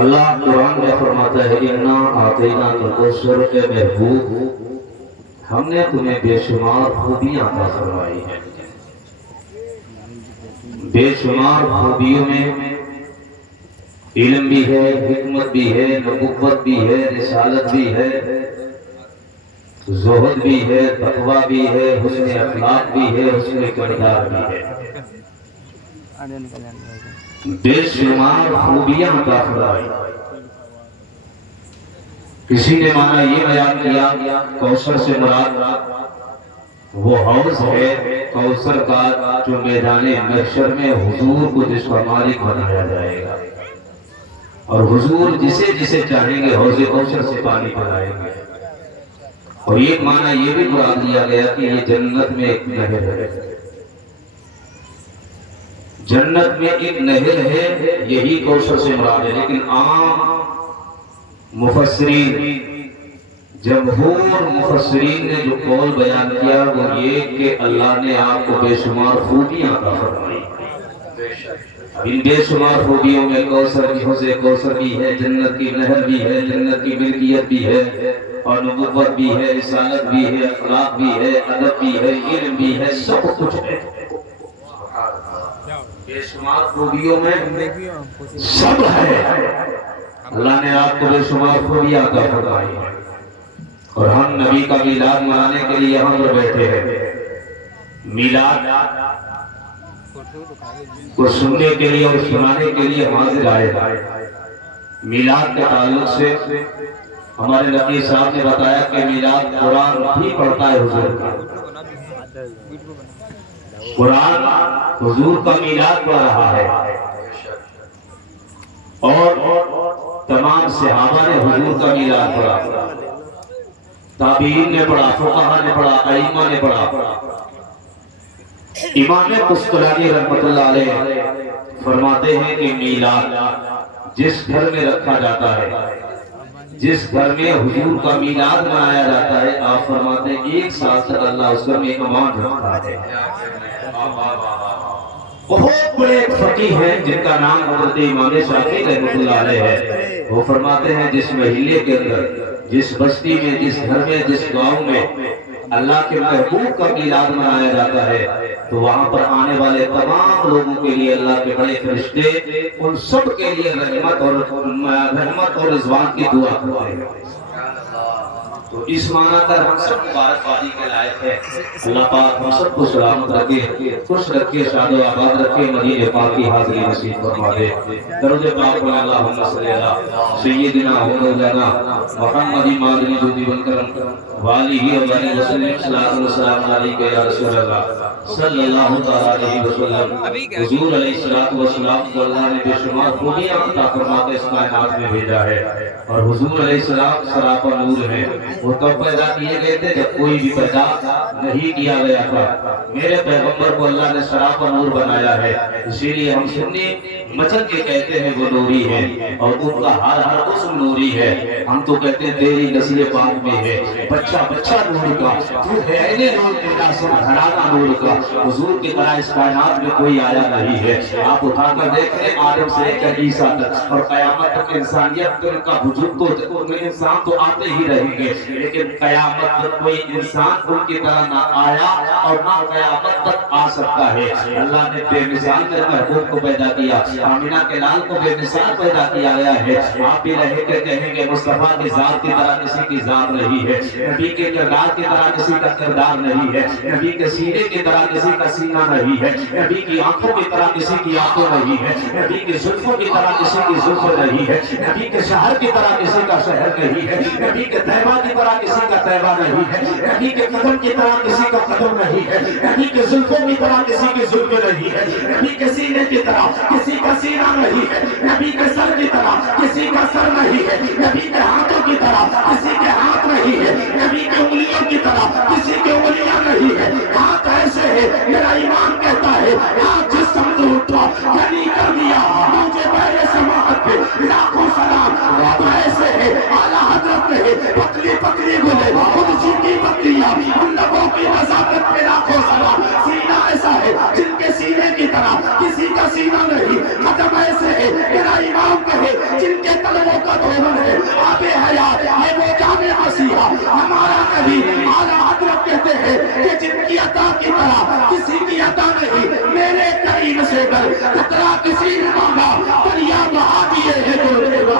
اللہ قرآن میں فرماتا ہے اِنَّا أَعْطَيْنَاكَ الْكَوْثَرَ، اے محبوب ہم نے تمہیں بے شمار خوبیاں عطا فرمائی ہیں۔ بے شمار خوبیوں میں علم بھی ہے، حکمت بھی ہے، نبوت بھی ہے، رسالت بھی ہے، زہد بھی ہے، تقویٰ بھی ہے، حسن اخلاق بھی ہے، حسن کردار بھی ہے۔ بے شمار خوبیاں عطا فرمائی۔ کسی نے معنی یہ بیان کیا کوثر سے مراد وہ حوض ہے کوثر کا جو میدان محشر میں حضور کو جس کا مالک بنایا جائے گا، اور حضور جسے جسے چاہیں گے حوض کوثر سے پانی پلائیں گے۔ اور ایک معنی یہ بھی مراد لیا گیا کہ یہ جنت میں ایک نہر ہے، جنت میں ایک نہر ہے، یہی کوثر سے مراد ہے۔ لیکن عام مفسرین، جمہور مفسرین نے جو قول بیان کیا وہ یہ کہ اللہ نے آپ کو بے شمار خوبیاں عطا فرمائی۔ ان بے شمار خوبیوں میں کوثر کی حوض کوثر بھی ہے، جنت کی نہر بھی ہے، جنت کی ملکیت بھی ہے، اور نبوت بھی ہے، رسالت بھی ہے، اخلاق بھی ہے، ادب بھی ہے، علم بھی ہے، سب کچھ ہے۔ بے شمار خوبیوں میں سب ہے۔ اللہ نے آپ کو بے شمار خوبیاں عطا فرمائی ہے، اور ہم نبی کا میلاد منانے کے لیے یہاں پر بیٹھے ہیں۔ میلاد کو سننے کے لیے اور سنانے کے لیے حاضر آئے۔ میلاد کے تعلق سے ہمارے نبی صاحب نے بتایا کہ میلاد قرآن بھی پڑھتا ہے حضور کا، قرآن حضور کا میلاد پڑھ رہا ہے، اور تمام صحابہ نے حضور کا میلاد پڑھا، تابعین نے پڑھا، فقہاء نے پڑھا، ائمہ نے پڑھا۔ امام قسطلانی رحمۃ اللہ علیہ فرماتے ہیں کہ میلاد جس گھر میں رکھا جاتا ہے، جس گھر میں حضور کا میلاد منایا جاتا ہے، آپ فرماتے ہیں 1 سال تک اللہ اس گھر میں امان رکھتا ہے۔ بہت بڑے فقیہ ہیں جن کا نام حضرت امام شافعی رحمۃ اللہ علیہ ہے، وہ فرماتے ہیں جس محلے کے اندر، جس بستی میں، جس گھر میں، جس گاؤں میں اللہ کے محبوب کا میلاد منایا جاتا ہے تو وہاں پر آنے والے تمام لوگوں کے لیے اللہ کے بڑے فرشتے ان سب کے لیے رحمت اور رضوان کی دعا کرتے ہیں۔ تو اس معنی پر ہم سب مبارکبادی کے لائق ہے۔ اللہ پاک ہم سب کو سلامت رکھے، خوش رکھے، شاد و آباد رکھے، مدینے پاک کی حاضری نصیب فرما دے۔ درود پاک میں اللہم صلی اللہ سیدنا و مولانا محمد مادنی جودی بنکرم والہ وآلہ وسلم، صلاۃ و سلام علیکہ یا رسول اللہ صلی اللہ تعالی علیہ وسلم۔ حضور علیہ الصلوۃ والسلام کو اللہ نے بے شمار خوبیاں عطا فرما کے اس کائنات میں بھیجا ہے، اور حضور علیہ السلام سراپا نور ہے۔ وہ تب پیدا کیے گئے تھے جب کوئی بھی پیدا نہیں کیا گیا تھا۔ میرے پیغمبر کو اللہ نے سراپا نور بنایا ہے، اسی لیے ہم سنی مچل کے کہتے ہیں وہ نوری ہے، اور ان کا ہر عضو نوری ہے۔ ہم تو کہتے ہیں تیری نسل پاک میں ہے بچہ بچہ نور کا، تو ہے عین نور تیرا سب گھرانہ نور کا۔ حضور کی طرح اس کائنات میں کوئی آیا نہیں ہے۔ آپ اٹھا کر دیکھ لیں آدم سے لے کر عیسیٰ تک، اور قیامت تک انسانیت کا وجود تو انسان تو آتے ہی رہیں گے، لیکن قیامت تک کوئی انسان ان کی طرح نہ آیا اور نہ قیامت تک آ سکتا ہے۔ اللہ نے بے مثال میرے محبوب کو پیدا کیا، آمینہ کے لال کو بے مثال پیدا کیا گیا ہے۔ آپ بھی رہ کے کہیں گے مصطفیٰ کی ذات کی طرح کسی کی ذات نہیں ہے، نبی کے کردار کی طرح کسی کا کردار نہیں ہے، نبی کے سینے کی طرح کسی کا سینہ نہیں ہے، نبی کی آنکھوں کی طرح کسی کی آنکھوں نہیں ہے، نبی کی زلفوں کی طرح کسی کی زلف نہیں ہے، نبی کے شہر کی طرح کسی کا شہر نہیں ہے، نبی کے طیبہ کی طرح کسی کا طیبہ نہیں ہے، نبی کے قدم کی طرح کسی کا قدم نہیں ہے، نبی کے زلفوں کی طرح کسی کی زلف نہیں ہے، نبی کے سینے کی طرح کسی کا سینہ نہیں ہے، نبی کے سر کی طرح کسی کا سر نہیں ہے، نبی کے ہاتھوں کی طرح کسی کے ہاتھ نہیں ہے، نبی کے انگلیوں کی طرح کسی کی انگلیاں نہیں ہے۔ ہاتھ ایسے ہے، میرا ایمان کہتا ہے ہاتھ جس سمجھ اٹھا یعنی کر دیا مجھے میرے سماعت پہ لاکھوں سلام۔ ہاتھ ایسے ہے، اعلیٰ حضرت نے پتلی پتلی گلے قدسی کی پتلیاں ان لبوں کی نزاکت پہ لاکھوں سلام۔ سینہ ایسا ہے جن کے سینے کی طرح کسی کا سینہ نہیں، قدم ایسے ہے میرا امام کہے جن کے کا دھون ہے، آب حیات ہے وہ جام مسیحا ہمارا نبی اعلیٰ حضرت کہتے ہیں کہ جن کی عطا کی طرح کسی کی عطا نہیں، میرے کریم سے گر قطرہ کسی نے مانگا دریا بہا دیے ہیں جو دیوا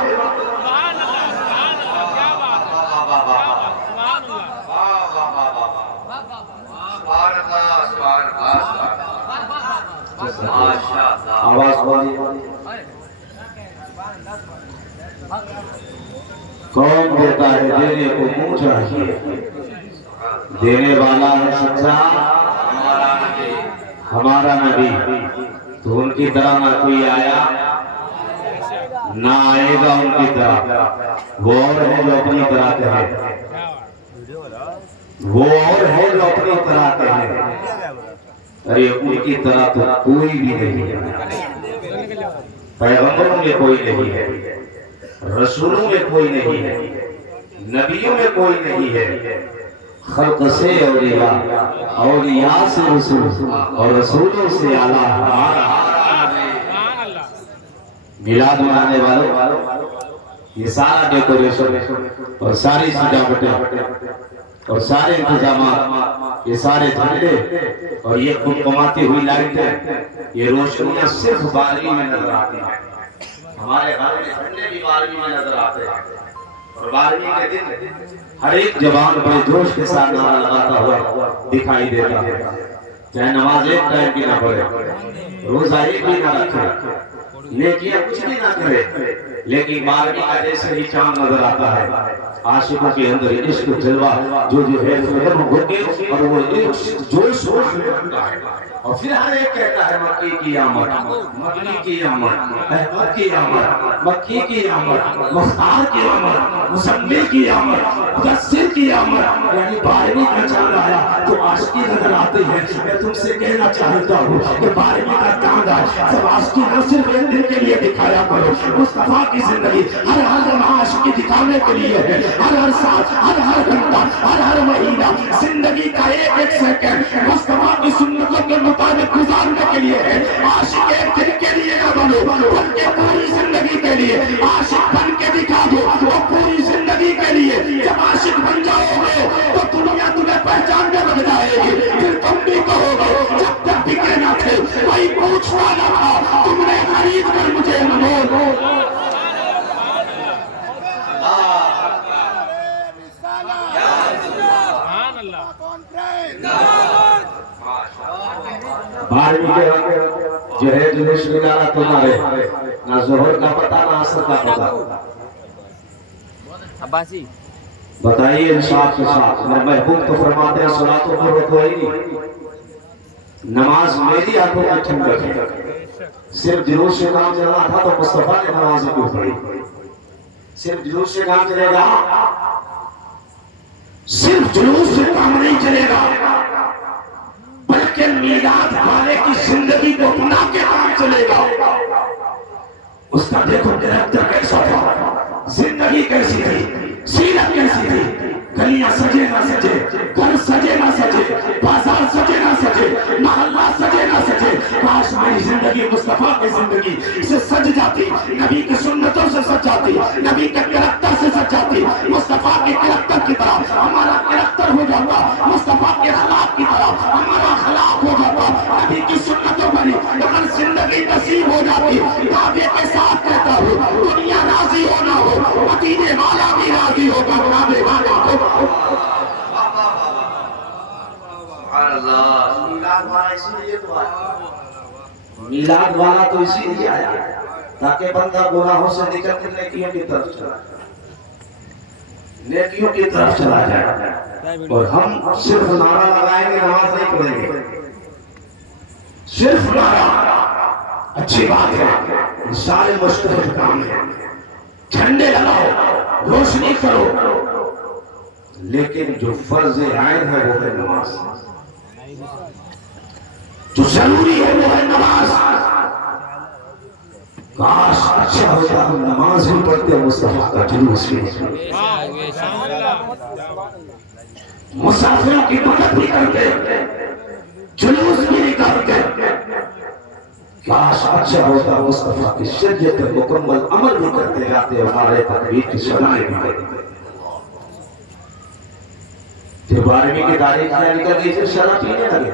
آواز بولی کون دیتا ہے دینے کو منہ چاہیے، دینے والا ہے سچا ہمارا نبی، تو ان کی طرح نہ کوئی آیا نہ آئے گا ان کی طرح، وہ اور ہے جو اپنی طرح کہے، وہ اور ہے جو اپنی طرح کہے، ارے ان کی طرح تو کوئی بھی نہیں ہے، پیغمبروں میں کوئی نہیں ہے، رسولوں میں کوئی نہیں ہے، نبیوں میں کوئی نہیں ہے، خلق سے اولیاء، اولیاء سے رسول اور رسولوں سے اعلیٰ ہمارا میلاد منانے والوں، یہ سارا ڈیکوریشن اور ساری سجاوٹیں اور سارے انتظامات، یہ سارے جھنڈے اور یہ کمکماتی ہوئی لائٹیں، یہ روشنیاں صرف 12ویں میں نظر آتی ہیں، ہمارے گھر میں جھنڈے بھی 12ویں میں نظر آتے ہیں، اور 12ویں کے دن ہر ایک جوان بڑے جوش کے ساتھ نعرہ لگاتا ہوا دکھائی دیتا ہے، چاہے نماز ایک ٹائم کی نہ پڑھے، روزہ ایک بھی نہ رکھے، نیکیاں کچھ بھی نہ کرے، لیکن 12ویں کا جیسے ہی چاند نظر آتا ہے، عاشقوں کے اندر عشق جلوہ جو ہے فلم ہوتے اور وہ جوش میں بنتا ہے، اور پھر ہر ایک کہتا ہے مکی کی آمد، مکی کی آمد، احمد کی آمد، مکی کی آمد، مختار کی آمد، مزمل کی آمد، مدثر کی آمد، یعنی 12ویں کا چاند آیا تو عاشقی نظر آتی ہے۔ میں تم سے کہنا چاہتا ہوں کہ 12ویں کا چاند آیا سب عاشقی نہ صرف ایک دن کے لیے دکھایا کرو، مصطفیٰ کی زندگی ہر لمحہ عاشقی دکھانے کے لیے ہے، ہر ساتھ ہر گھنٹہ ہر مہینہ زندگی کا ایک ایک سیکنڈ مصطفیٰ کی سنتوں کے مطابق گزارنے کے لیے ہے۔ عاشق ایک دن کے لیے نہ بنو بلکہ پوری زندگی کے لیے عاشق بن کے دکھا دو، اور پوری زندگی کے لیے جب عاشق بن جاؤ گے تو دنیا تمہیں پہچاننے لگ جائے گی، پھر تم بھی کہو گے جب تک بکے نہ تھے کوئی پوچھتا نہ تھا، تم نے خرید کر مجھے منو۔ بارہویں کے جو ہے جلوس نکالا تمہارے، نہ ظہر کا پتہ نہ عصر کا پتہ، عباسی بتائیے انصاف کے ساتھ، میرے محبوب تو فرماتے ہیں صلاۃ و رکوعی، نماز میری آنکھوں کی ٹھنڈک ہے، صرف جلوس سے کام چلنا تھا تو مصطفیٰ نے نماز کیوں پڑھی، صرف جلوس سے کام چلے گا، صرف جلوس سے کام نہیں چلے گا، بلکہ میلاد والے کی زندگی کو اپنا کے کام چلے گا۔ اس کا دیکھو کریکٹر کیسا تھا، زندگی کیسی تھی، سیرت کیسی تھی، گلیاں سجے نہ سجے، گھر سجے نہ سجے، بازار سجے نہ سجے، محلہ سجے نہ سجے، کاش میری زندگی مصطفیٰ کی زندگی سے سج جاتی، نبی کی سنتوں سے سج جاتی، نبی کے کریکٹر سے سج جاتی، مصطفیٰ کے کریکٹر کی طرح ہمارا کریکٹر ہو جاتا، مصطفیٰ کے اخلاق کی طرح ہمارا اخلاق ہو جاتا، نبی کی سنتوں پر اگر زندگی نصیب ہو جاتی، دعوے کے ساتھ کہتا ہوں دنیا راضی ہونا ہو، مدینے والا بھی راضی ہوگا، دعوے والا ہو۔ میلاد والا تو اسی لیے آیا تاکہ بندہ گناہوں سے نکل کر نیکیوں کی طرف چلا جائے، نیکیوں کی طرف چلا جائے، اور ہم صرف نعرہ لگائیں گے نماز نہیں پڑھیں گے، صرف نعرہ اچھی بات ہے، سارے مستحب کام ہیں، جھنڈے لگاؤ، روشنی کرو، لیکن جو فرض عین ہے وہ ہے نماز، جو ضروری ہے وہ ہے نماز۔ کاش اچھا ہوتا ہم نماز بھی پڑھتے مصطفیٰ کا جلوس بھی، مسافروں کی مدد بھی کرتے، جلوس بھی نکالتے، کاش اچھا ہوتا مصطفیٰ کی شریعت پر مکمل عمل بھی کرتے جاتے ہمارے تقریر کی سنائے بھی کرتے پھر 12ویں کی تاریخ کیا نکل گئی، پھر شراب پینے لگے،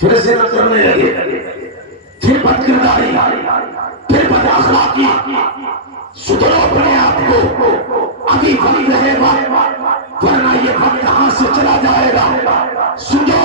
پھر زنا کرنے لگے، پھر بد کرداری، پھر بد اخلاقی۔ سدھرو اپنے آپ کو، ابھی وقت رہے گا ورنہ یہ وقت کہاں سے چلا جائے گا۔ سنو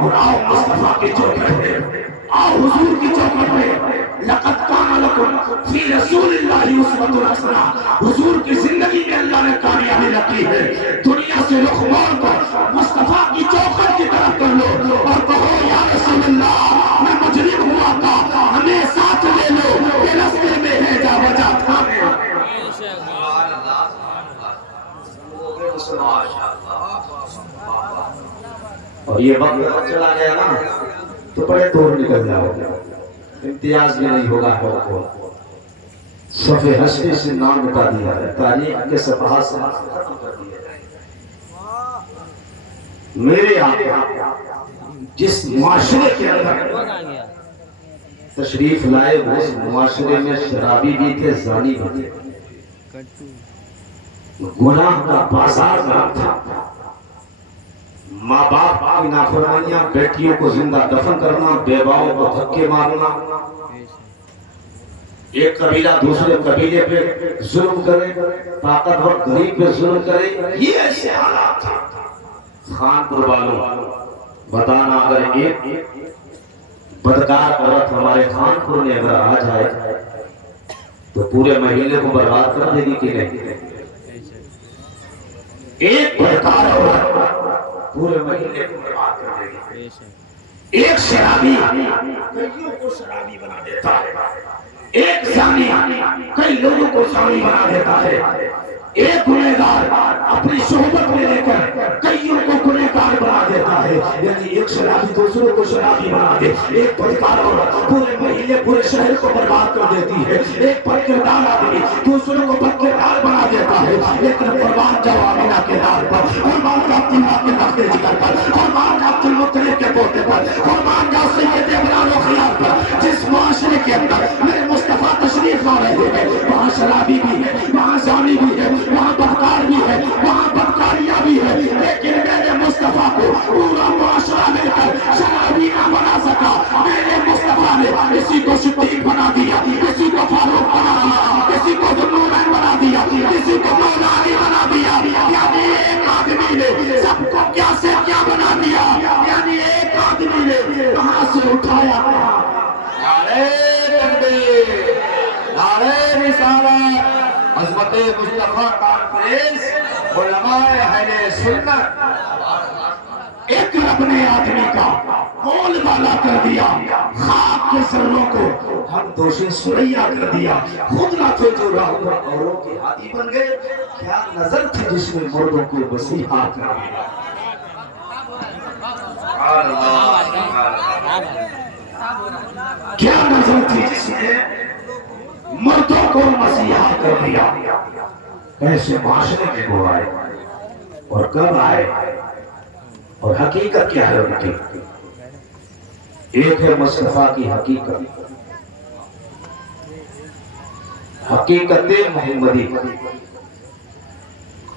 اور آؤ مصطفیٰ کی چوکھٹ پہ، آؤ حضور کی چوکھٹ پہ۔ لقد کان لکم فی رسول اللہ اسوۃ حسنہ، حضور کی زندگی میں اللہ نے کامیابی رکھی ہے۔ دنیا سے رخ موڑ کر مصطفیٰ کی چوکھٹ کی طرف کر لو اور کہو یا رسول اللہ میں مجرم ہوا تھا، ہمیں ساتھ لے لو، کہ رستے میں ہے جا بجا تھامے۔ اور یہ وقت چلا گیا نا تو بڑے دور نکل جاؤ گے، امتیاز بھی نہیں ہوگا کو صفحے ہستی سے نام مٹا دیا ہے، تاریخ کے صفحات سے ختم کر دیا ہے۔ میرے آقا جس معاشرے کے اندر تشریف لائے اس معاشرے میں شرابی بھی تھے، زانی بھی تھے، گناہ کا بازار نام تھا، ماں باپ کی نافرمانیاں، بیٹیوں کو زندہ دفن کرنا، بیواؤں کو دھکے مارنا، ایک قبیلہ دوسرے قبیلے پہ ظلم کرے، طاقتور غریب پہ ظلم کرے، یہ ایسے حالات تھے۔ خانپور والوں بتانا، اگر ایک بدکار عورت ہمارے خانپور میں اگر آ جائے تو پورے محلے کو برباد کر دے گی کہ نہیں؟ ایک بدکار عورت پورے محلے کو برباد کر دے گی۔ ایک شرابی کئیوں کو شرابی بنا دیتا ہے، ایک زانی کئی لوگوں کو زانی بنا دیتا ہے، ایک گنہگار اپنی صحبت میں لے کر کئیوں کو گنہگار بنا دیتا ہے۔ یعنی ایک شرابی دوسروں کو شرابی بنا دے، ایک بدکار عورت پورے محلے پورے شہر کو برباد کر دیتی ہے، ایک بدکردار آدمی دوسروں کو بدکردار بنا دیتا ہے۔ لیکن قربان جاؤ آمینہ کے نام پر، قربان جاؤ عبداللہ کے نقل جگر پر، قربان جاؤ عبدالمطلب کے پوتے پر، قربان جاؤ سید ابراہیم و خیال پر۔ جس معاشرے کے اندر میرے مصطفیٰ تشریف لا رہے ہیں وہاں شرابی بھی ہے، وہاں زانی بھی ہے، وہاں بدکار بھی ہے، وہاں بدکاریاں بھی ہے، لیکن میرے مصطفیٰ کو پورا معاشرہ مل کر شرابی نہ بنا سکا۔ میرے مصطفیٰ نے کسی کو صدیق بنا دیا، کسی کو فاروق بنا دیا، کسی کو ذوالنورین بنا دیا، کسی کو مولا علی بنا دیا۔ یعنی ایک آدمی نے سب کو کیا سے کیا بنا دیا، یعنی ایک آدمی نے کہاں سے اٹھایا۔ نعرہ تکبیر، نعرہ رسالت، عظمت مصطفیٰ کانفرنس، علماء اہل سنت۔ ایک رب نے آدمی کا قول بالا کر دیا، خاک کے ذروں کو ہم دوشِ سریا کر دیا۔ خود نہ تھے جو راہبر اوروں کے ہادی بن گئے، کیا نظر تھی جس میں مردوں کو مسیحا کر دیا۔ کیا نظر تھی جس نے مردوں کو مسیحا کر دیا۔ ایسے معاشرے میں وہ آئے اور کب آئے اور حقیقت کیا ہے ان کی؟ ایک ہے مصطفیٰ کی حقیقت، حقیقت محمدی،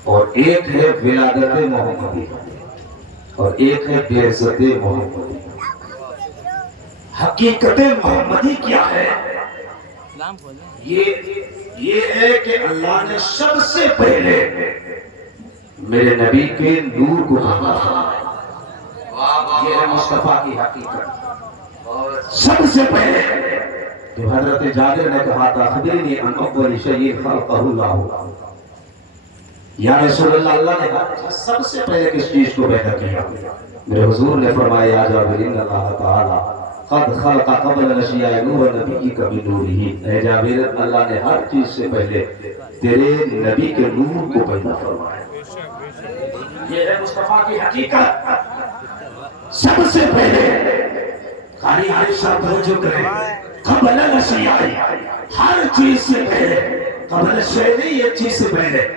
اور ایک ہے ولادت محمدی، اور ایک ہے بعثت محمدی۔ حقیقت محمدی کیا ہے؟ یہ ہے کہ اللہ نے سب سے پہلے میرے نبی کے نور کو پیدا فرمایا۔ یہ ہے مصطفیٰ کی حقیقت۔ سب سے پہلے جو حضرت جابر نے کہا تھا، خبرنی عن اول شیء خلقہ اللہ، یا رسول اللہ، اللہ نے سب سے پہلے کس چیز کو پیدا کیا؟ میرے حضور نے فرمایا، یا جابر ان اللہ تعالی قد خلق قبل الاشیاء نور نبیک بنورہ، اے جابر اللہ نے ہر چیز سے پہلے تیرے نبی کے نور کو پیدا فرمایا۔ یہ ہے مصطفیٰ کی حقیقت۔ سب سے پہلے قاری عائشہ توجہ کریں، قبل الاشیاء، ہر چیز سے پہلے، قبل الشیء نہیں، یہ چیز سے پہلے،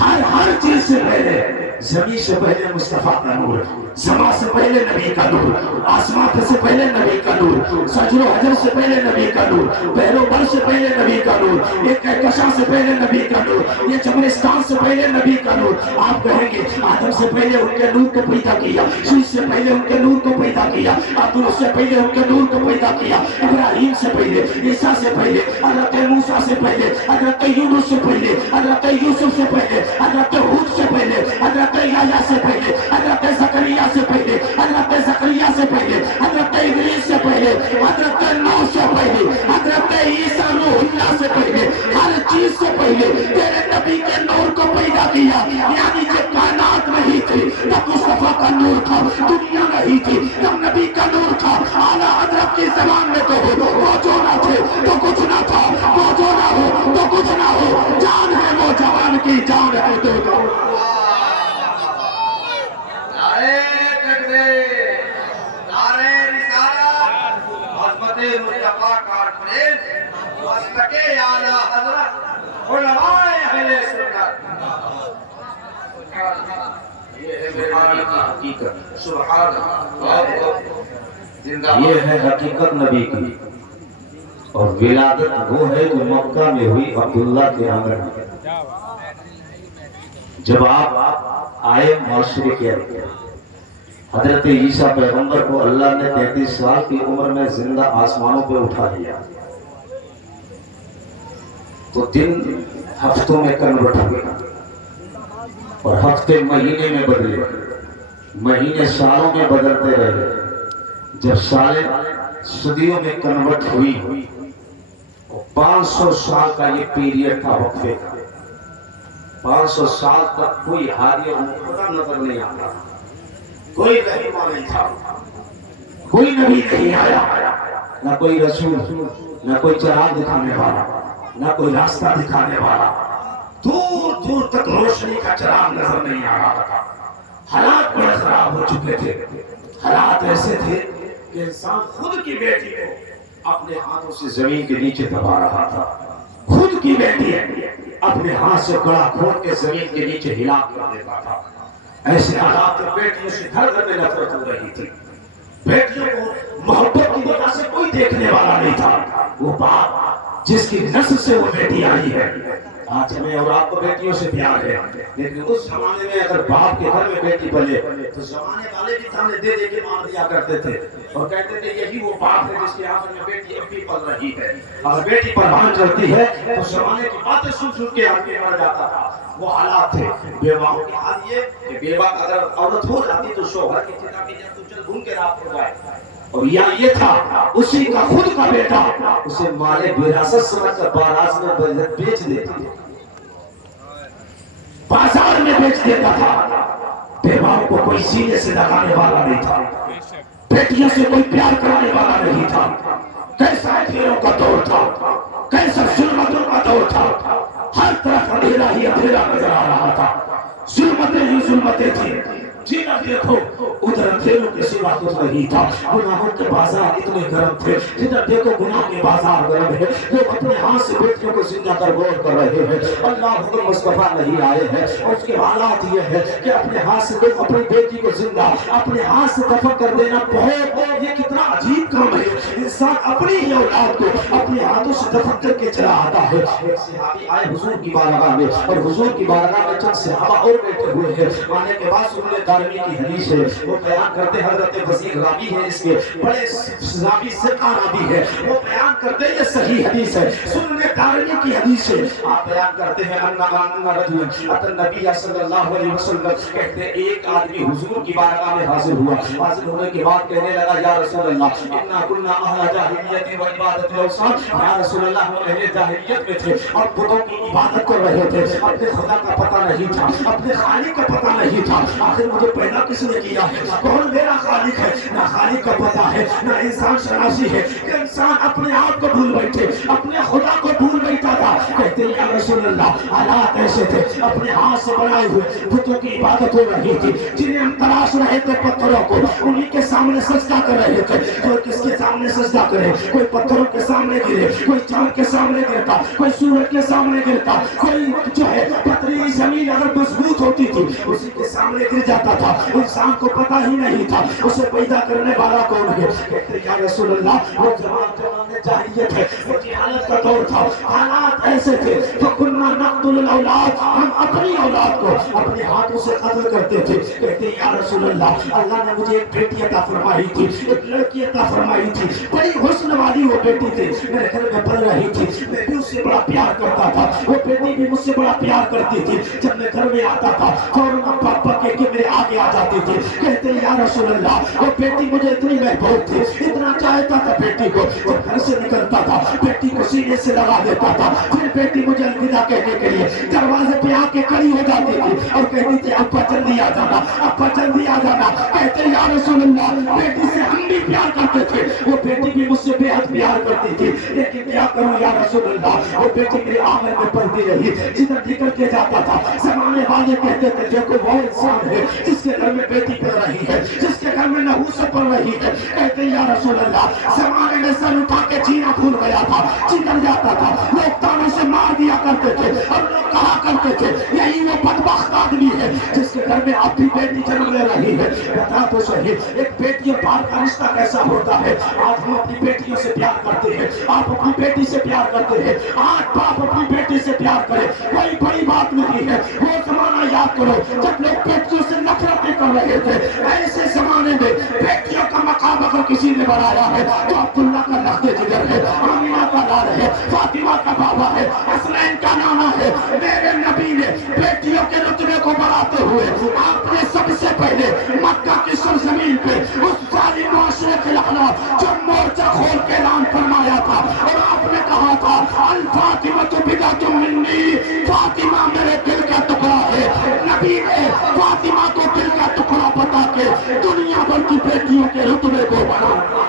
ہر چیز سے پہلے زمین سے پہلے مصطفیٰ کا نور، سما سے پہلے نبی کا نور، آسمان سے پہلے نبی کا نور، سجر و حجر سے پہلے نبی کا نور، بحر و بر سے پہلے نبی کا نور، یہ کہکشاں سے پہلے نبی کا نور، یہ چمرستان سے پہلے نبی کا نور۔ آپ کہیں گے آدم سے پہلے ان کے نور کو پیدا کیا، شیش سے پہلے ان کے نور کو پیدا کیا، عبداللہ سے پہلے ان کے نور کو پیدا کیا، ابراہیم سے پہلے، عیسیٰ سے پہلے، حضرت موسیٰ سے پہلے، حضرت یونس سے پہلے، حضرت یوسف سے پہلے، حضرت ہود سے پہلے، حضرت یحییٰ سے پہلے، حضرت زکریا سے پہلے، حضرت زکریا سے پہلے، حضرت ادریس سے پہلے، حضرت نوح سے پہلے، حضرت عیسیٰ روح اللہ سے پہلے، ہر چیز سے پہلے تیرے نبی کے نور کو پیدا کیا۔ یعنی کہ کائنات نہیں تھی تب مصطفیٰ کا نور تھا، دنیا نہیں تھی تب نبی کا نور تھا۔ اعلیٰ حضرت کی زبان میں تو وہ جو نہ تھے تو کچھ نہ تھا، وہ جو نہ ہو تو کچھ نہ ہو، جان ہے وہ جوان کی جان ہے تو نعرے تکبیر، نعرے رسالت، عظمت مصطفیٰ کانفرنس، مسلک اعلیٰ حضرت علماء اہل سنت۔ سبحان اللہ، یہ ہے حقیقت نبی کی، اور ولادت وہ ہے جو مکہ میں ہوئی عبداللہ کے آنگن میں۔ جب آپ آئے معاشرے کے اندر، حضرت عیسیٰ پیغمبر کو اللہ نے 33 سال کی عمر میں زندہ آسمانوں پہ اٹھا لیا، تو دن ہفتوں میں کنورٹ ہوئے، اور ہفتے مہینے میں بدلے، مہینے سالوں میں بدلتے رہے۔ جب سالیں صدیوں میں کنورٹ ہوئی، 500 سال کا یہ پیریڈ تھا وقفے کا۔ 500 سال تک کوئی ہادی اور منقطع نظر نہیں آتا، کوئی رہنما نہیں تھا، کوئی نبی نہیں آیا، نہ کوئی رسول، نہ کوئی چراغ دکھانے والا، نہ کوئی راستہ دکھانے والا۔ دور دور تک روشنی کا چراغ نظر نہیں آ رہا تھا۔ حالات بڑے خراب ہو چکے تھے، حالات ایسے تھے کہ انسان خود کی بیٹی کو اپنے ہاتھوں سے زمین کے نیچے دبا رہا تھا، خود کی بیٹی اپنے ہاتھ سے گڑا کھود کے زمین کے نیچے ہلا کر دیتا تھا۔ ایسے حالات میں بیٹیوں سے گھر گھر میں نفرت ہو رہی تھی، بیٹیوں کو محبت کی وجہ سے کوئی دیکھنے والا نہیں تھا۔ وہ باپ جس کی نسل سے وہ بیٹی آئی ہے، آج ہمیں اور آپ کو بیٹیوں سے پیار ہے، لیکن اس زمانے میں اگر باپ کے گھر میں بیٹی پلے تو زمانے والے بھی تھانے دے دے کے مار دیا کرتے تھے، اور کہتے تھے یہی وہ باپ ہے جس کے آنکھ میں بیٹی اب بھی پل رہی ہے، اور بیٹی پروان چڑھتی ہے تو زمانے کی باتیں سن سن کے آدمی مر جاتا تھا۔ وہ حالات تھے۔ بیواؤں کی حال یہ کہ بیوہ اگر عورت ہو جاتی تو شوہر کی چتا کی جب تو چل گھوم کے رات ہو جائے، اور یہ تھا اسی کا خود کا بیٹا اسے مال وراثت سمجھ کر باراز میں بیچ دیتا تھا، بازار میں بیچ دیتا تھا۔ بیواؤں کو کوئی سینے سے لگانے والا نہیں تھا، بیٹیوں سے کوئی پیار کرنے والا نہیں تھا۔ کیسا اندھیروں کا دور تھا، کیسا ظلمتوں کا دور تھا، ہر طرف اندھیرا ہی اندھیرا نظر آ رہا تھا، ظلمتیں ہی ظلمتیں تھیں۔ جینا دیکھو ادھر اندھیروں کے سوا کچھ نہیں تھا، گناہوں کے بازار اتنے گرم تھے، جدھر دیکھو گناہ کے بازار گرم ہے، لوگ اپنے ہاتھ سے بیٹیوں کو زندہ کر غور کر رہے ہیں۔ اللہ حکم مصطفیٰ نہیں آئے ہیں، اور اس کے حالات یہ ہے کہ اپنے ہاتھ سے لوگ اپنی بیٹی کو زندہ اپنے ہاتھ سے دفن کر دینا بہت، یہ کتنا عجیب کام ہے۔ انسان اپنی ہی اولاد کو اپنے ہاتھوں سے دفن کر کے چلا آتا ہے۔ ایک صحابی آئے حضور کی بارگاہ میں، اور حضور کی بارگاہ میں چند صحابہ اور بیٹھے ہوئے ہیں۔ آنے کے بعد سننے دارمی کی حدیث ہے، وہ بیان کرتے حضرت وزیر راوی ہے، اس کے بڑے راوی ثقہ راوی ہے، وہ بیان کرتے یہ صحیح حدیث ہے، سننے دارمی کی حدیث ہے۔ آپ بیان کرتے ہیں ان رجل اتى النبي صلی اللہ علیہ وسلم، کہتے ہیں ایک آدمی حضور کی بارگاہ میں حاضر ہوا، حاضر ہونے کے بعد کہنے لگا یا رسول اللہ انا كنا اهل جاہلیت و عبادت الاوثان، یا رسول اللہ ہم اہل جاہلیت میں تھے اور بتوں کی عبادت کر رہے تھے، اپنے خدا کا پتہ نہیں تھا، اپنے خالق کا پتہ نہیں تھا، آخر مجھے پیدا کس نے کیا ہے، کون میرا خالق ہے، نہ خالق کا پتہ ہے نہ انسان شناسی ہے، کہ انسان اپنے آپ کو بھول بیٹھے، اپنے خدا کو بھول بیٹھا تھا۔ کہتے ہیں یا رسول اللہ حالات ایسے تھے، اپنے ہاتھ سے بنائے ہوئے بتوں کی عبادت ہو رہی تھی، جنہیں ہم تراش رہے تھے پتھروں کو، انہی کے سامنے سجدہ کر رہے تھے، تھے کوئی کس کے سامنے سجدہ کرے, کوئی پتھروں کے سامنے گرے, کوئی چاند کے سامنے گرتا, کوئی سورج کے سامنے گرتا, کوئی جو ہے پتھری زمین اگر مضبوط ہوتی تھی اسی کے سامنے گر جاتا تھا. انسان کو پتہ ہی نہیں تھا اسے پیدا کرنے والا کون ہے. کہتے یا رسول اللہ وہ زمانے جاہلیت ہے, وہ جہالت کا دور تھا, حالات ایسے تھے تو کنا نقتل الاولاد, ہم اپنی اولاد کو اپنے ہاتھوں سے قتل کرتے تھے. کہتے یا رسول اللہ اللہ نے مجھے ایک بیٹی عطا فرمائی تھی, ایک لڑکی عطا فرمائی تھی, بڑی حسن والی وہ بیٹی تھی, میرے گھر میں پل رہی تھی, میں بھی اس سے بڑا پیار کرتا تھا, وہ بیٹی بھی مجھ سے بڑا پیار کرتی تھی. جب میں گھر میں آتا تھا فوراً پاپا کہہ کے میرے آگے آ جاتی تھی. کہتے یا رسول اللہ وہ بیٹی مجھے اتنی محبوب تھی, اتنا چاہتا تھا بیٹی کو, جب گھر سے نکلتا تھا بیٹی کو سینے سے لگا دیتا تھا, پھر بیٹی مجھے الوداع کہنے کے لیے دروازے پہ آ کے کھڑی ہو جاتی تھی اور کہتی تھی ابا جلدی آ جانا, ابا جلدی آ جانا. کہتے یا رسول اللہ بیٹی سے ہم بھی پیار کرتے تھے, وہ بیٹی بھی مجھ سے بے حد پیار کرتی تھی, لیکن کیا کروں یا رسول اللہ وہ بیٹی میرے آنگن میں پلتی رہی, جدھر نکل کے جاتا تھا زمانے والے کہتے تھے دیکھو وہ انسان ہے جس کے گھر میں بیٹی پل رہی ہے, جس کے گھر میں نحوست پڑ رہی ہے. کہتے یا رسول اللہ زمانے میں سر اٹھا کے جینا بھول گیا تھا, جدھر جاتا تھا لوگ تانے سے مار دیا کرتے تھے اور لوگ کہا کرتے تھے یہی وہ بدبخت آدمی ہے جس کے گھر میں اب بھی بیٹی جنم لے رہی ہے. بتا تو صحیح ایک بیٹی اور باپ کا رشتہ کیسا ہوتا ہے. آج ہم اپنی بیٹیوں سے پیار کرتے ہیں, آپ اپنی بیٹی سے پیار کرتے ہیں, آج باپ اپنی بیٹی سے پیار کرے کوئی بڑی بات نہیں ہے. وہ زمانہ یاد کرو جب لوگ بیٹیوں سے نفرتیں کر رہے تھے, ایسے زمانے میں بیٹیوں کا مقام اگر کسی نے بنایا ہے تو عبداللہ کا لخت جگر ہے, آمینہ کا لال ہے, فاطمہ کا بابا ہے, حسنین کا نانا ہے. میرے نبی نے بیٹیوں کے رتبے کو بڑھاتے ہوئے آپ نے سب سے پہلے مکہ کی سرزمین پہ اس ظالم معاشرے کے خلاف جو مورچہ کھول کے اعلان فرمایا تھا اور آپ نے کہا تھا الفاطمہ بضعۃ منی, فاطمہ میرے دل کا ٹکڑا ہے. نبی نے فاطمہ کو دل کا ٹکڑا بتا کے دنیا بھر کی بیٹیوں کے رتبے کو بڑھایا.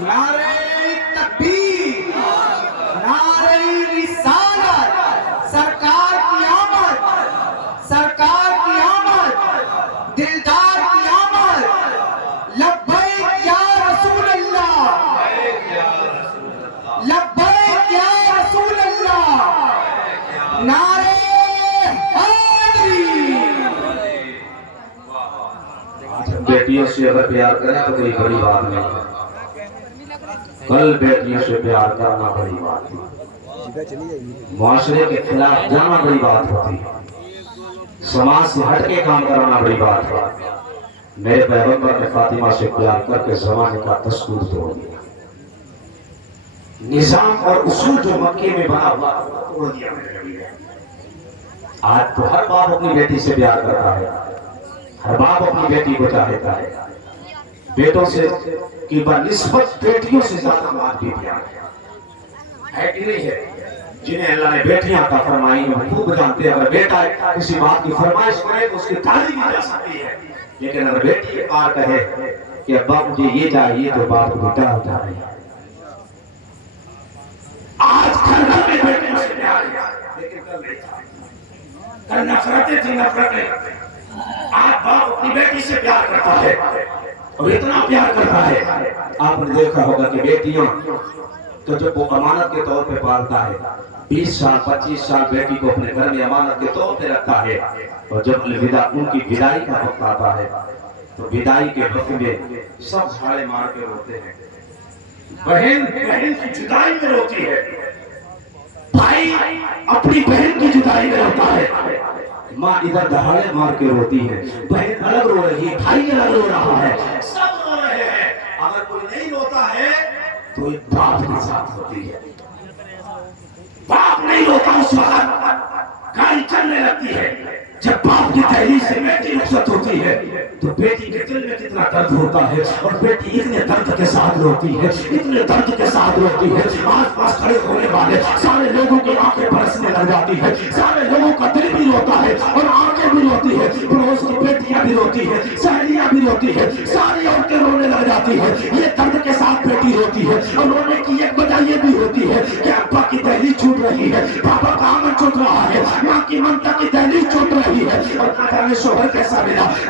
نعرہ تکبیر, نعرہ رسالت, سرکار کی آمد, سرکار کی آمد, دلدار کی آمد, لبیک یا رسول اللہ, لبیک یا رسول اللہ, نعرہ حیدری. بیٹیوں سے اگر پیار کریں تو کوئی بڑی بات نہیں ہے, کل بیٹیوں سے پیار کرنا بڑی بات ہے, معاشرے کے خلاف جانا بڑی بات ہوتی ہے, سماج سے ہٹ کے کام کرانا بڑی بات ہے. میرے پیغمبر نے فاطمہ سے پیار کر کے زمانے کا دستور توڑ دیا, نظام اور اصول جو مکے میں بنا ہوا توڑ دیا میرے نبی نے. آج تو ہر باپ اپنی بیٹی سے پیار کرتا ہے, ہر باپ اپنی بیٹی کو چاہتا ہے, بیٹوں سے کی بنسبت بیٹیوں سے زیادہ ماں کی پیار ہے کہ نہیں ہے. جنہیں اللہ نے بیٹیاں عطا فرمائی ہیں خوب جانتے ہیں, اگر بیٹا کسی بات کی فرمائش کرے تو اس کی تعریف کی جا سکتی ہے, لیکن اگر بیٹی ایک بار کہے کہ ابا مجھے یہ چاہیے تو باپ بیٹا ہوتا ہے. آج گھر گھر میں بیٹیوں سے پیار ہے, لیکن کل نہیں تھا, کل نفرتیں تھی, نفرتیں. آج باپ اپنی بیٹی سے پیار کرتا ہے اور اتنا پیار کرتا ہے. آپ نے دیکھا ہوگا کہ بیٹیاں تو جب وہ امانت کے طور پہ پالتا ہے, 20 سال 25 سال بیٹی کو اپنے گھر میں امانت کے طور پہ رکھتا ہے, اور جب الوداع ان کی بدائی کا وقت آتا ہے تو بدائی کے وقت میں سب جھاڑے مار کے روتے ہیں. بہن کی جدائی میں روتی ہے, بھائی اپنی بہن کی جدائی میں روتا ہے, ماں ادھر دہاڑے مار کے روتی ہے, بہن الگ رو رہی ہے, بھائی الگ رو رہا ہے, سب رو رہے ہیں. اگر کوئی نہیں روتا ہے تو ایک باپ کے ساتھ ہوتی ہے. باپ نہیں روتا اس وقت گاڑی چلنے لگتی ہے. جب باپ کی دہلیز سے بیٹی رخصت ہوتی ہے تو بیٹی کے دل میں کتنا درد ہوتا ہے, اور بیٹی اتنے درد کے ساتھ روتی ہے, اتنے درد کے ساتھ روتی ہے. آس پاس کھڑے ہونے والے سارے لوگوں کی آنکھیں برسنے لگ جاتی ہے, سارے لوگوں کا دل بھی روتا ہے اور آنکھیں بھی روتی ہے, پڑوس کی بیٹیاں بھی روتی ہے, سہیلیاں بھی روتی ہے, ساری عورتیں رونے لگ جاتی ہے. یہ درد کے ساتھ بیٹی روتی ہے, اور رونے کی ایک وجہ یہ بھی ہوتی ہے کہ ابا کی دہلیز چھوٹ رہی ہے, پاپا کا آنگن چھوٹ رہا ہے, ماں کی ممتا کی دہلیز چھوٹ رہی ہے, اور نہ جانے شوہر کیسا ملا,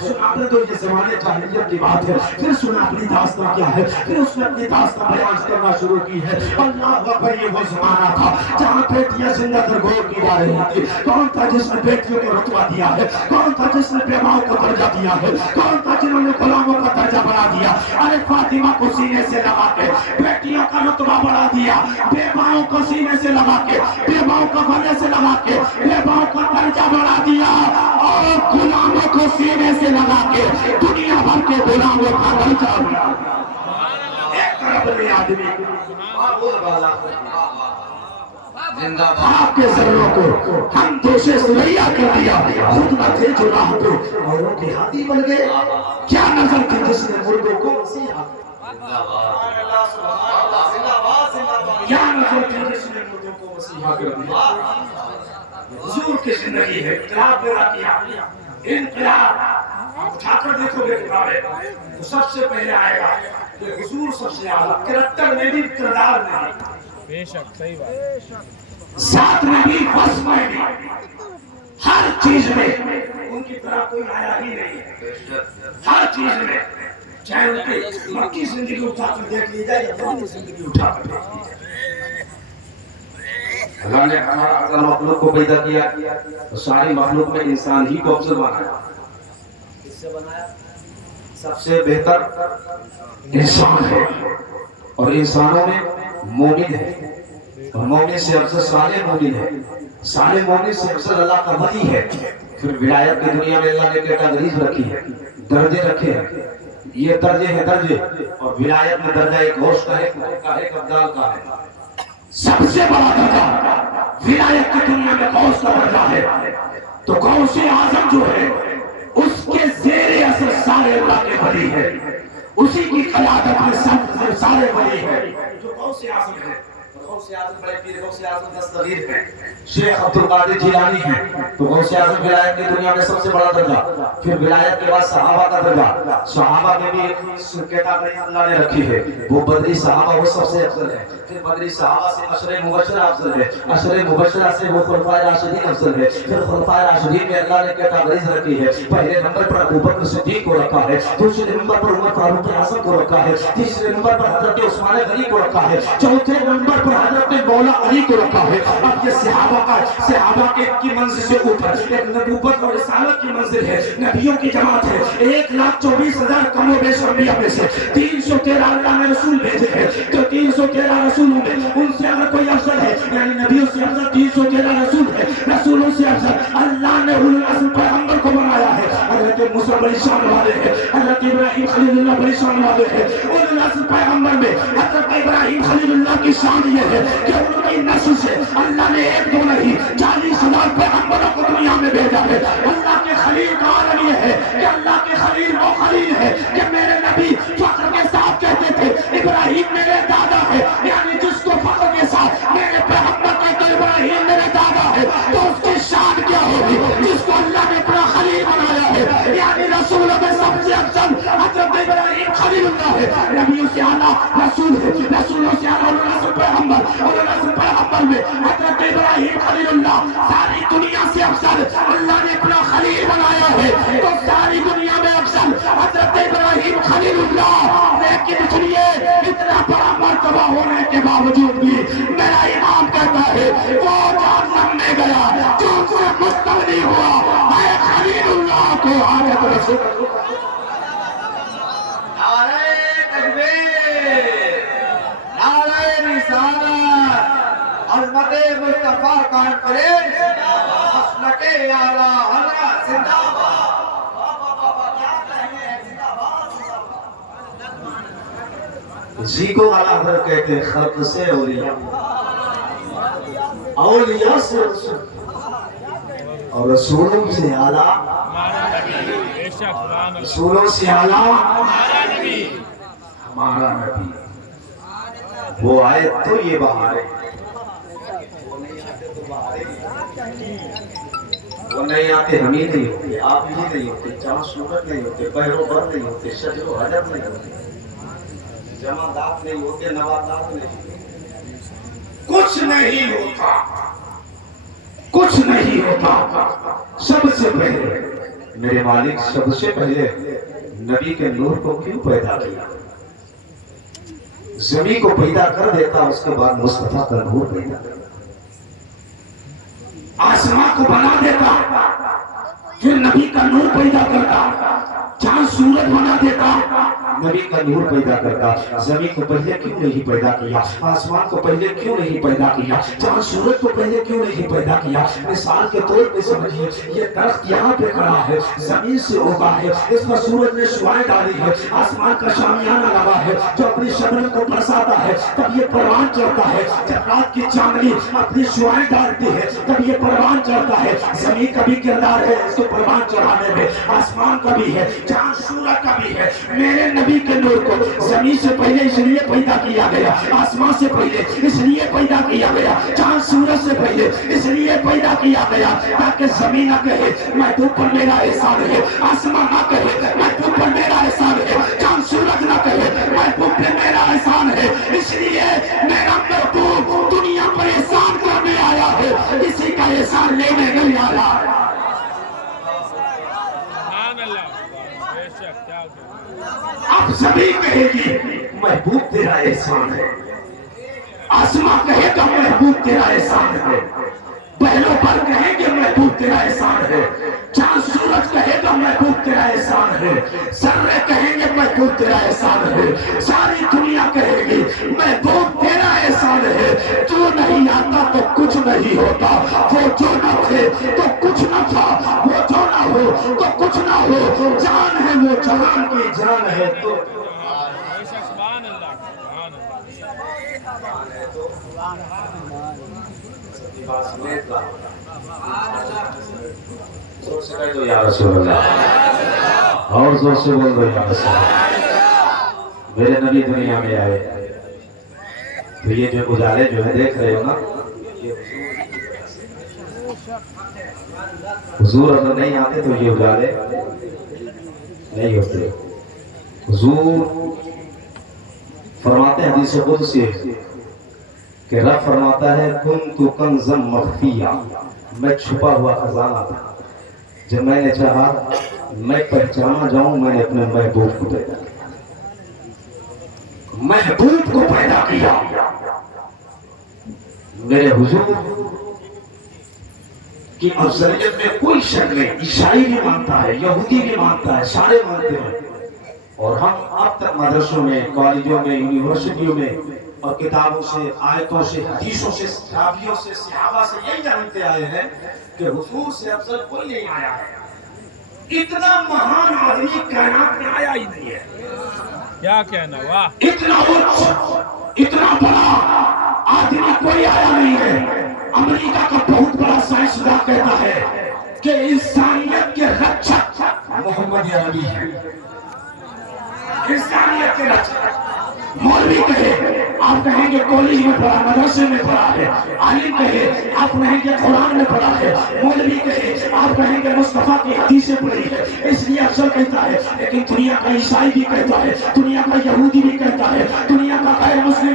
سنا آپ نے تو یہ زمانے جاہلیت کی بات ہے. پھر سنا اپنی داستان کیا ہے. پھر اس نے اپنی داستان بیان کرنا شروع کی ہے. اللہ اکبر. یہ وہ زمانہ تھا جہاں بیٹیاں زندہ درگور کی جا رہی تھی. کون تھا جس نے بیٹیوں کو رتبہ دیا ہے؟ کون تھا جس نے بیواؤں کو درجہ دیا ہے؟ کون تھا جنہوں نے غلاموں کا درجہ بنا دیا؟ ارے فاطمہ کو سینے سے لگا کے بیٹیوں کا رتبہ بڑھا دیا, بیواؤں کو سینے سے لگا کے, بیواؤں کو گلے سے لگا کے بیواؤں کا درجہ بڑھا دیا, اور غلاموں کو سینے سے لگا کے دنیا بھر کے غلاموں کا درجہ بڑھا دیا. ایک طرف میں آدمی آپ کے ذروں کو ہم دوشے سریا کر دیا, خود نہ تھے جو راہ پہ اوروں کے ہاتھی بن گئے. کیا نظر تھی جس نے مردوں کو مسیحا, کیا نظر تھی جس نے مردوں کو مسیحا کر دیا. حضور کی زندگی ہے. انقلاب پیدا کیا, انقلاب اٹھا کر دیکھو گے کتابیں تو سب سے پہلے آئے گا کہ حضور سب سے اعلیٰ کریکٹر میں بھی, کردار میں بھی, بے شک صحیح بات, ساتھ میں بھی, وصف میں بھی, ہر چیز میں ان کی طرح کوئی آیا ہی نہیں ہے. ہر چیز میں, چاہے ان کی مکی زندگی اٹھا کر دیکھ لی جائے یا مکی زندگی اٹھا کر دیکھ لی جائے. اللہ نے اگر مخلوق کو پیدا کیا تو ساری مخلوق میں انسان ہی کو افضل بنایا. کس سے بنایا؟ سب سے بہتر انسان ہے, اور انسانوں میں مومن ہے, اور مومن سے افضل صالح مومن ہے, صالح مومن سے افضل اللہ کا ولی ہے. پھر ولایت کی دنیا میں اللہ نے کیٹیگریز رکھی ہے, درجے رکھے ہیں. یہ درجے ہیں درجے, اور ولایت میں درجہ ایک غوث کا ہے, قطب کا ہے, ابدال کا ہے. سب سے بڑا درجہ ولایت کی دنیا میں غوث کا درجہ ہے. تو غوث اعظم جو ہے اس کے زیر اثر سارے اللہ کے ولی ہے, اسی کی قیادت میں سب سارے ولی ہے. جو غوث اعظم ہے, غوث اعظم بڑے پیر غوث اعظم دستگیر ہے, شیخ عبد القادر جیلانی ہے. تو غوث اعظم ولایت کی دنیا میں سب سے بڑا درجہ. پھر ولایت کے بعد صحابہ کا درجہ, صحابہ میں بھی کیٹیگری اللہ نے رکھی ہے. وہ بدری صحابہ وہ سب سے افضل ہے. پھر بدری صحابہ سے عشرہ مبشرہ افضل ہے, عشرہ مبشرہ سے وہ خلفائے راشدین افضل ہے. پھر خلفائے راشدین میں اللہ نے کیٹیگریز رکھی ہے. پہلے نمبر پر ابوبکر صدیق کو رکھا ہے, دوسرے نمبر پر عمر فاروق اعظم کو رکھا ہے, تیسرے نمبر پر حضرت عثمان غنی کو رکھا ہے, چوتھے نمبر پر حضرت مولا علی کو رکھا ہے. اب یہ صحابہ کی منزل سے اوپر ایک نبوت اور رسالت کی منزل ہے, نبیوں کی جماعت ہے. 1,24,000 کم و بیش انبیاء میں سے 313 اللہ نے رسول بھیجے ہیں. تو 313 رسولوں میں ان سے اگر کوئی افضل ہے, یعنی نبیوں سے افضل 313 رسول ہے, رسولوں سے افضل اللہ نے اولو العزم پیغمبر کو بنایا ہے. حضرت موسیٰ بڑی شان والے ہیں, حضرت ابراہیم خلیل اللہ بڑی شان والے ہیں. اولو العزم پیغمبر میں حضرت ابراہیم خلیل اللہ کی شان یہ ہے کہ ان کی نسل سے اللہ نے ایک دو نہیں 40,000 پیغمبروں کو دنیا میں بھیجا ہے. اللہ کے خلیل کا عالم یہ ہے کہ اللہ کے خلیل وہ خلیل ہے کہ میرے نبی فخر کے ساتھ کہتے تھے ابراہیم میرے دادا ہے, یعنی جس کو فخر کے ساتھ میرے پیغمبر کہتے ابراہیم میرے دادا ہے, تو اس کی شان کیا ہوگی جس کو اللہ نے اپنا خلیل بنایا ہے. یعنی رسولوں میں سب سے افضل حضرت ابراہیم خلیل اللہ ہے, نبیوں سے اعلیٰ رسول ہے, رسولوں سے اعلیٰ پیغمبر میں حضرت ابراہیم خلیل اللہ. ساری دنیا سے افضل اللہ نے اپنا خلیل بنایا ہے, تو ساری دنیا میں افضل حضرت ابراہیم خلیل اللہ. لیکن سنیے, اتنا بڑا مرتبہ ہونے کے باوجود بھی میرا امام کہتا ہے وہ جہنم میں گیا جو ان سے مستغنی ہوا ہے خلیل اللہ کو حاجت رسول. نعرہ تکبیر, نعرہ رسالت, عظمت مصطفیٰ کانفرنس, مسلک اعلیٰ حضرت زندہ باد. اسی کو اعلیٰ حضرت کہتے ہیں, خلق سے اولیاء, اولیاء سے رسول, اور رسولوں سے اعلیٰ, رسولوں سے اعلیٰ ہمارا نبی. وہ آئے تو یہ بہارے, وہ نہیں آتے ہم ہی نہیں ہوتے, آپ ہی نہیں ہوتے, چاند سورج نہیں ہوتے, بحر و بر نہیں ہوتے, شجر و حجر نہیں ہوتے, جمادات نہیں ہوتے, نباتات نہیں ہوتے. کچھ نہیں ہوتا, کچھ نہیں ہوتا. سب سے پہلے میرے مالک سب سے پہلے نبی کے نور کو کیوں پیدا کیا؟ زمین کو پیدا کر دیتا، اس کے بعد مصطفیٰ کا نور پیدا کرتا، آسمان کو بنا دیتا پھر نبی کا نور پیدا کرتا، چاند سورج بنا دیتا نبی کا نور پیدا کرتا۔ زمین کو پہلے کیوں نہیں پیدا کیا؟ آسمان کو پہلے کیوں نہیں پیدا کیا؟ چاند سورج کو پہلے کیوں نہیں پیدا کیا؟ مثال کے طور پہ سمجھیے، یہ درخت یہاں پہ کھڑا ہے، زمین سے اگا ہے، اس پر سورج نے شعاعیں ڈالی ہے، آسمان کا شامیانہ لگا ہے جو اپنی شبنم کو برساتا ہے، تب یہ پروان چڑھتا ہے۔ جب رات کی چاندنی اپنی شعاعیں ڈالتی ہے تب یہ پروان چڑھتا ہے۔ زمین کا بھی کردار ہے اس کو پروان چڑھانے میں، آسمان کا بھی ہے، چاند سورج کا بھی ہے۔ میرے نبی کے نور کو زمین سے پہلے اس لیے پیدا کیا گیا، آسمان سے پہلے اس لیے پیدا کیا گیا، چاند سورج سے پہلے اس لیے پیدا کیا گیا تاکہ زمین نہ کہے محبوب پر میرا احسان ہے، آسمان نہ کہے محبوب پر میرا احسان ہے، چاند سورج نہ کہے محبوب پر میرا احسان ہے۔ اس لیے میرا محبوب دنیا پر احسان کرنے آیا ہے، کسی کا احسان لینے نہیں آیا۔ سبحان اللہ، بے شک، کیا اب سبھی کہے گی محبوب تیرا احسان ہے، آسمان کہے گا محبوب تیرا احسان ہے، پہلوں پر کہیں گے محبوب تیرا احسان ہے، چاند سورج کہے گا محبوب تیرا احسان ہے، سرے کہیں گے محبوب تیرا احسان ہے، ساری دنیا کہے گی محبوب تیرا احسان ہے۔ تو نہیں آتا تو کچھ نہیں ہوتا، وہ جو نہ تھے تو کچھ نہ تھا، وہ جو نہ ہو تو کچھ نہ ہو، جان ہے وہ جہان کی جان ہے تو بے شک، سبحان اللہ، سبحان زور سے کہہ دو یا رسول اللہ، اور زور سے بول دو یا رسول اللہ۔ میرے نبی دنیا میں آئے تو یہ جو گزارے جو ہے دیکھ رہے ہو نا، حضور اگر نہیں آتے تو یہ اجالے نہیں ہوتے۔ حضور فرماتے ہیں حدیث قدسی کہ رب فرماتا ہے کنت کنزا مخفیا، میں چھپا ہوا خزانہ تھا، جب میں نے چاہا میں پہچانا جاؤں میں نے اپنے محبوب کو پیدا کیا، محبوب کو پیدا کیا۔ میرے حضور کہ افضلیت میں کوئی شک نہیں، عیسائی بھی مانتا ہے، یہودی بھی مانتا ہے، سارے مانتے ہیں، اور ہم اب تک مدرسوں میں، کالجوں میں، یونیورسٹیوں میں اور کتابوں سے، آیتوں سے، حدیثوں سے، صحابیوں سے، صحابہ سے یہی جانتے آئے ہیں کہ حضور سے افضل کوئی نہیں آیا ہے۔ اتنا مہان آدمی کائنات میں آیا ہی نہیں ہے، کیا کہنا، واہ، اتنا اونچ، اتنا بڑا آدمی کوئی آیا نہیں ہے۔ امریکہ کا بہت بڑا سائنسداں کہتا ہے کہ انسانیت کے رکشک محمد عربی ہے، انسانیت کے رکشک۔ مولوی کہے آپ کہیں گے کالج میں پڑھا، مدرسے میں پڑھا ہے، عالم کہے آپ کہیں گے قرآن میں پڑھا ہے، مولوی کہے آپ کہیں گے مصطفیٰ کی حدیثیں پڑھی ہے، اس لیے افضل کہتا ہے۔ لیکن دنیا کا عیسائی بھی کہتا ہے، دنیا کا یہودی بھی کہتا ہے، دنیا کا غیر مسلم